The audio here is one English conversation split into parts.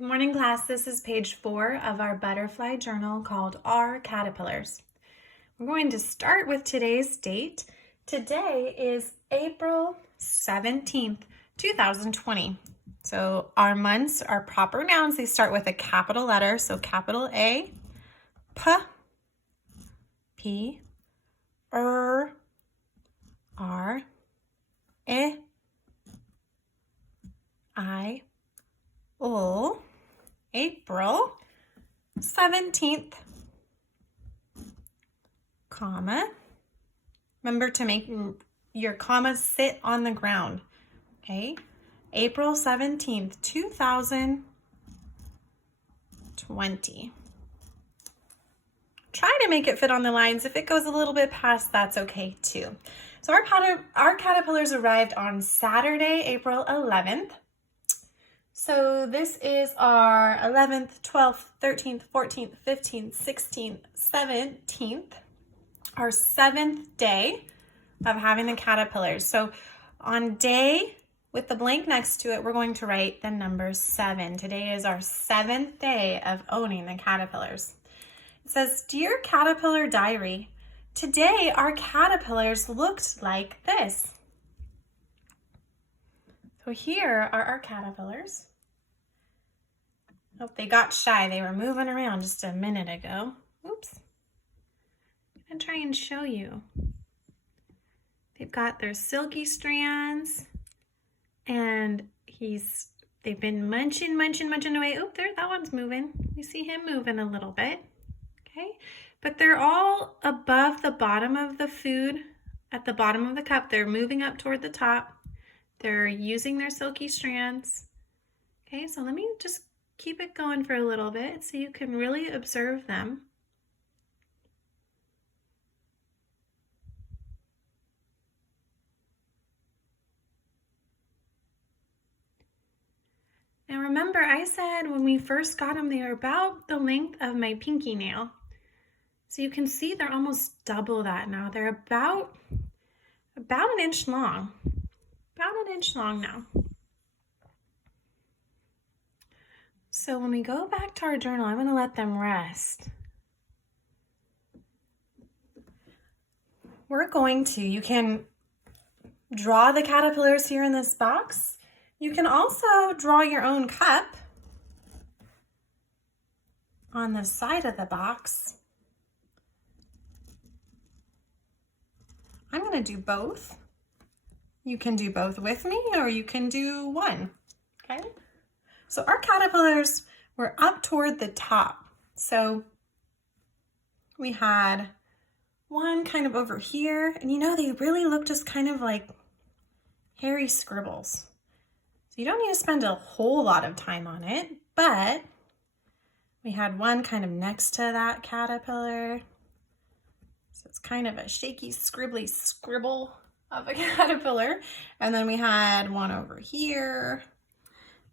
Good morning, class. This is page 4 of our butterfly journal called Our Caterpillars. We're going to start with today's date. Today is April 17th, 2020. So our months are proper nouns. They start with a capital letter. So capital A, P, P, R, E, I, O, April 17th, comma. Remember to make your commas sit on the ground, okay? April 17th, 2020. Try to make it fit on the lines. If it goes a little bit past, that's okay too. So our caterpillars arrived on Saturday, April 11th. So this is our 11th, 12th, 13th, 14th, 15th, 16th, 17th, our 7th day of having the caterpillars. So on day with the blank next to it, we're going to write the number 7. Today is our 7th day of owning the caterpillars. It says, "Dear Caterpillar Diary, today our caterpillars looked like this." So here are our caterpillars. Oh, they got shy. They were moving around just a minute ago. Oops. I'm gonna try and show you. They've got their silky strands, and they've been munching away. Oh, there, that one's moving. We see him moving a little bit. Okay, but they're all above the bottom of the food, at the bottom of the cup. They're moving up toward the top. They're using their silky strands. Okay, so let me just keep it going for a little bit so you can really observe them. Now remember, I said when we first got them, they are about the length of my pinky nail. So you can see they're almost double that now. They're about an inch long. About an inch long now. So when we go back to our journal, I'm going to let them rest. You can draw the caterpillars here in this box. You can also draw your own cup on the side of the box. I'm going to do both. You can do both with me, or you can do one, okay? So our caterpillars were up toward the top. So we had one kind of over here, and they really look just kind of like hairy scribbles. So you don't need to spend a whole lot of time on it, but we had one kind of next to that caterpillar. So it's kind of a shaky, scribbly scribble of a caterpillar. And then we had one over here.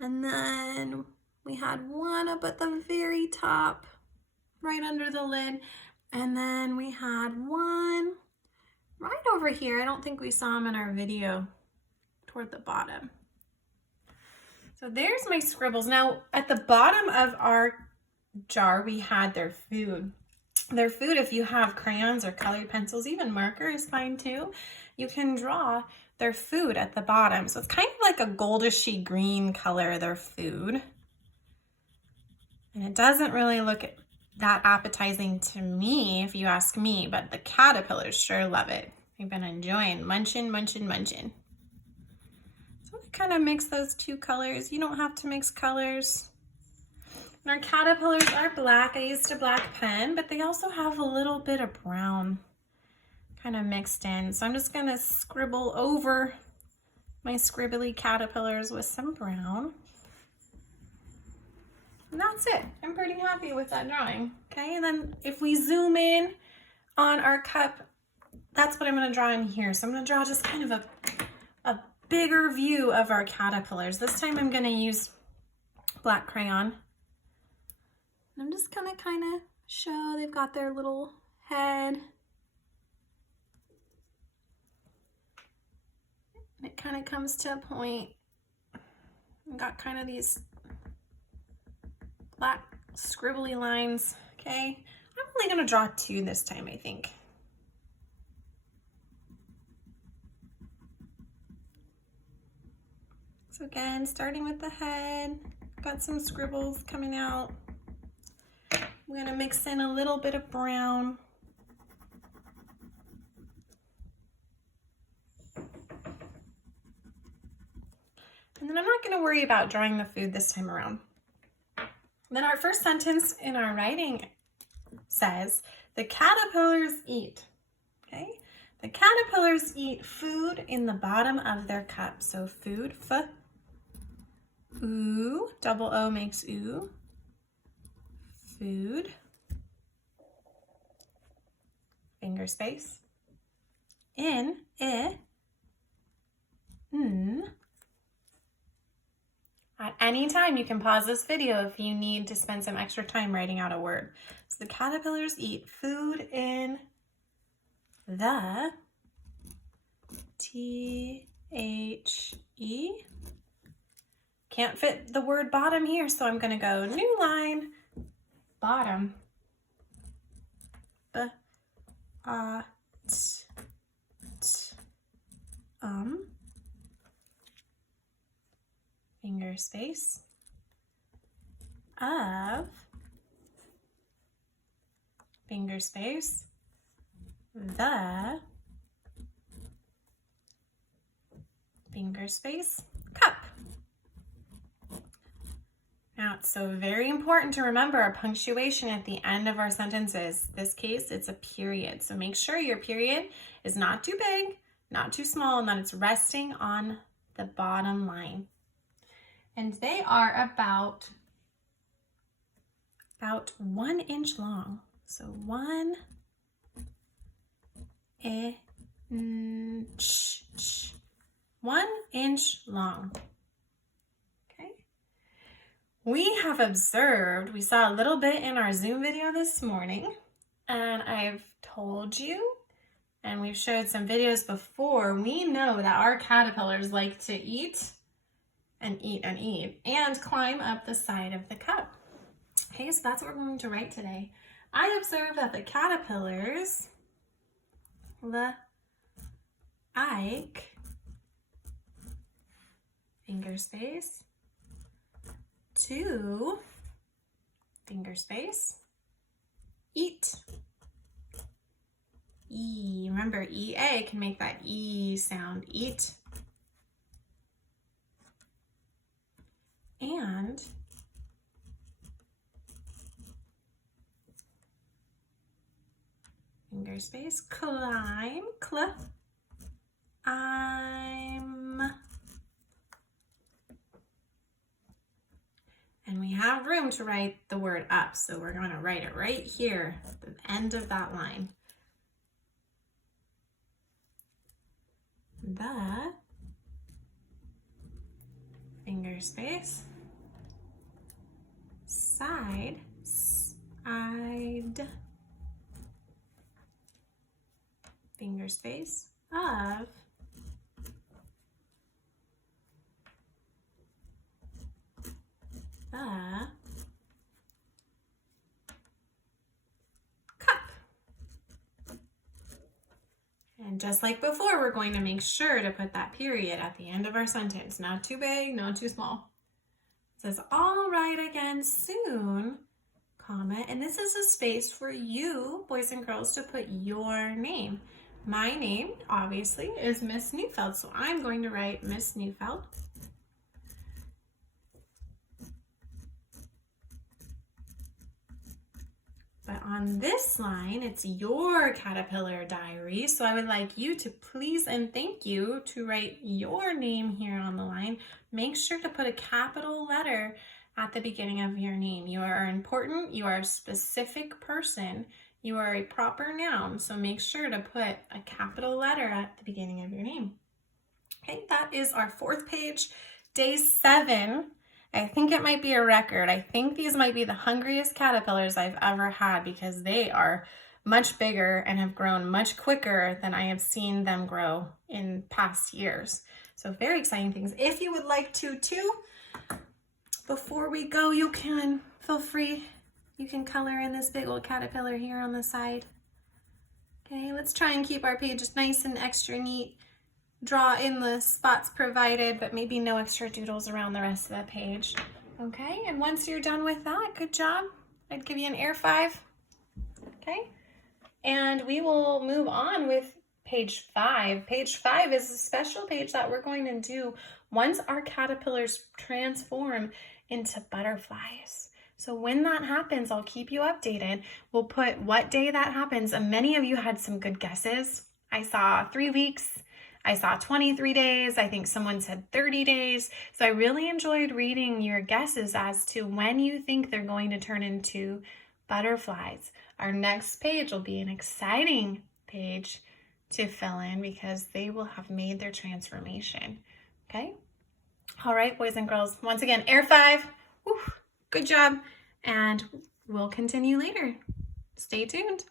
And then we had one up at the very top, right under the lid. And then we had one right over here. I don't think we saw them in our video, toward the bottom. So there's my scribbles. Now at the bottom of our jar, we had their food. Their food, if you have crayons or colored pencils, even marker is fine too. You can draw their food at the bottom. So it's kind of like a goldishy green color, their food. And it doesn't really look that appetizing to me, if you ask me, but the caterpillars sure love it. They've been enjoying munching. So I kind of mix those two colors. You don't have to mix colors. And our caterpillars are black. I used a black pen, but they also have a little bit of brown kind of mixed in. So I'm just going to scribble over my scribbly caterpillars with some brown. And that's it. I'm pretty happy with that drawing. Okay, and then if we zoom in on our cup, that's what I'm going to draw in here. So I'm going to draw just kind of a bigger view of our caterpillars. This time I'm going to use black crayon. I'm just going to kind of show they've got their little head. It kind of comes to a point. I've got kind of these flat scribbly lines, okay? I'm only gonna draw 2 this time, I think. So again, starting with the head, got some scribbles coming out. I'm gonna mix in a little bit of brown. And then I'm not gonna worry about drawing the food this time around. Then our first sentence in our writing says, the caterpillars eat, okay? The caterpillars eat food in the bottom of their cup. So food, f, oo, double O makes oo, food, finger space, in, I, n. At any time, you can pause this video if you need to spend some extra time writing out a word. So the caterpillars eat food in the, T-H-E. Can't fit the word bottom here, so I'm gonna go new line, bottom, finger space, of, finger space, the, finger space, cup. Now, it's so very important to remember our punctuation at the end of our sentences. In this case, it's a period. So make sure your period is not too big, not too small, and that it's resting on the bottom line. And they are about 1 inch long. So 1 inch, 1 inch long. Okay. We have observed, we saw a little bit in our Zoom video this morning, and I've told you, and we've showed some videos before, we know that our caterpillars like to eat and eat and eat and climb up the side of the cup. Okay, so that's what we're going to write today. I observed that the caterpillars like, finger space, to, finger space, eat. E, remember EA can make that E sound, eat. And finger space, climb, I'm. And we have room to write the word up, so we're going to write it right here at the end of that line. The, finger space, side, side, finger space, of, the, cup. And just like before, we're going to make sure to put that period at the end of our sentence. Not too big, not too small. It says, all right again soon, comma, and this is a space for you, boys and girls, to put your name. My name, obviously, is Miss Neufeld, so I'm going to write Miss Neufeld. But on this line, it's your caterpillar diary, so I would like you to please and thank you to write your name here on the line. Make sure to put a capital letter at the beginning of your name. You are important, you are a specific person, you are a proper noun, so make sure to put a capital letter at the beginning of your name. Okay, that is our 4th page, day 7. I think it might be a record. I think these might be the hungriest caterpillars I've ever had because they are much bigger and have grown much quicker than I have seen them grow in past years. So very exciting things. If you would like to too, before we go, you can feel free. You can color in this big old caterpillar here on the side. Okay, let's try and keep our page nice and extra neat. Draw in the spots provided, but maybe no extra doodles around the rest of the page. Okay, and once you're done with that, good job. I'd give you an air 5. Okay, and we will move on with page 5. Page 5 is a special page that we're going to do once our caterpillars transform into butterflies. So when that happens, I'll keep you updated. We'll put what day that happens, and many of you had some good guesses. I saw 3 weeks. I saw 23 days. I think someone said 30 days. So I really enjoyed reading your guesses as to when you think they're going to turn into butterflies. Our next page will be an exciting page to fill in because they will have made their transformation. Okay? All right, boys and girls. Once again, air 5. Woo, good job. And we'll continue later. Stay tuned.